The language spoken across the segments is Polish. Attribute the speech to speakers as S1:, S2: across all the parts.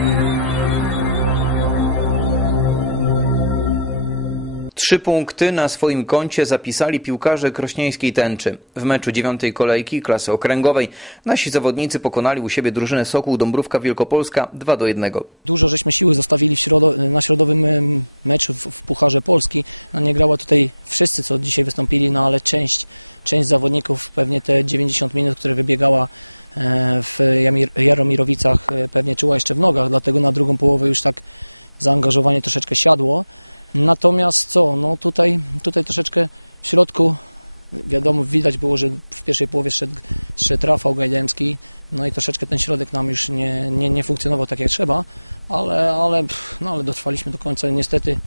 S1: Thank you. Trzy punkty na swoim koncie zapisali piłkarze krośnieńskiej tęczy. W meczu dziewiątej kolejki klasy okręgowej nasi zawodnicy pokonali u siebie drużynę Sokół Dąbrówka Wielkopolska 2 do 1.
S2: Dużo żeśmy siły zostawili środo, na środowym meczu w, w Pucharze Polski. No, nie grała tutaj wszyscy, co dzisiaj wystąpili, no ale część, część zawodników, pewnie te 90 minut, które wybiegała e, w Jaromirowicach, e, pewnie czuła jeszcze w nogach, dlatego na drugą połowę już tak zaangażowanie troszeczkę siadło. Natomiast co, no tutaj, tutaj troszeczkę w środku wiadomo, widać było, że w pierwszej połowie szedł, szedł Rafał Gajdemski, no i troszeczkę ten środek nam już nie, nie, nie funkcjonował tak jak trzeba, ale, ale, no, ale dotrwaliśmy do końca. Niestety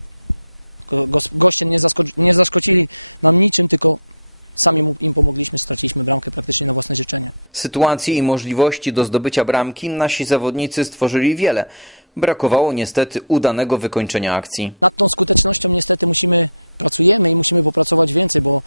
S2: go, goście nie, zasko- nie zaskoczyli nam niczym, tylko sami im pomogliśmy, straciliśmy bramkę praktycznie na własne życzenie.
S1: Sytuacji i możliwości do zdobycia bramki nasi zawodnicy stworzyli wiele. Brakowało niestety udanego wykończenia akcji.
S2: Nad tą skutecznością niestety musimy, pracujemy i musimy popracować więcej, bo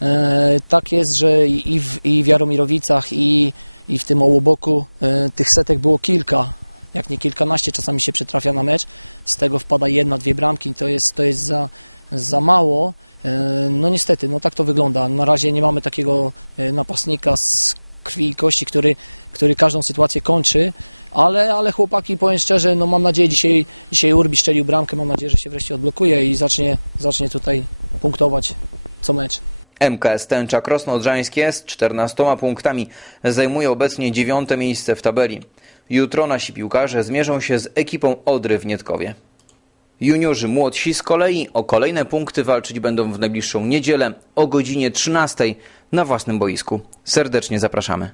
S2: e, tak jest, że i w, i w Jaromirowicach, i, i w tym Ołoboku e, tych setek było kilka, jak nie kilkanaście czasami się przytrafia na mecz, z tego wpada jedna, dwie bramki, to jest, to jest za, za mało. E, no niestety, no tak to wygląda. Na razie nie mamy takiego e, napastnika z krwi i kości, który, który każdą sytuację kończy, ale, ale chłopaki, powiem szczerze, no mam nadzieję, dzisiaj, dzisiaj Urbi szczelił bramkę, mam nadzieję, że się wreszcie odblokuje i zacznie, zacznie tutaj punktować co mecz.
S1: MKS Tęcza Krosno Odrzańskie z 14 punktami zajmuje obecnie dziewiąte miejsce w tabeli. Jutro nasi piłkarze zmierzą się z ekipą Odry w Nietkowie. Juniorzy młodsi z kolei o kolejne punkty walczyć będą w najbliższą niedzielę o godzinie 13 na własnym boisku. Serdecznie zapraszamy.